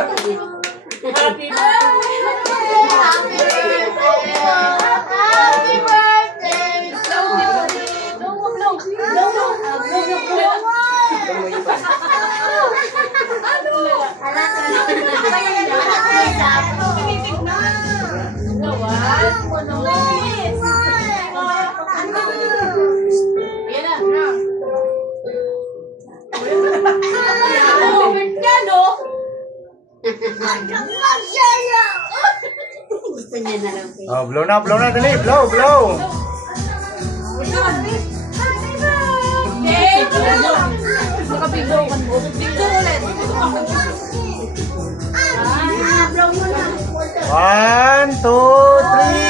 Happy birthday. Happy birthday to Gusto niya na lang. Oh, blow na, dali. Blow, blow. One, two, three.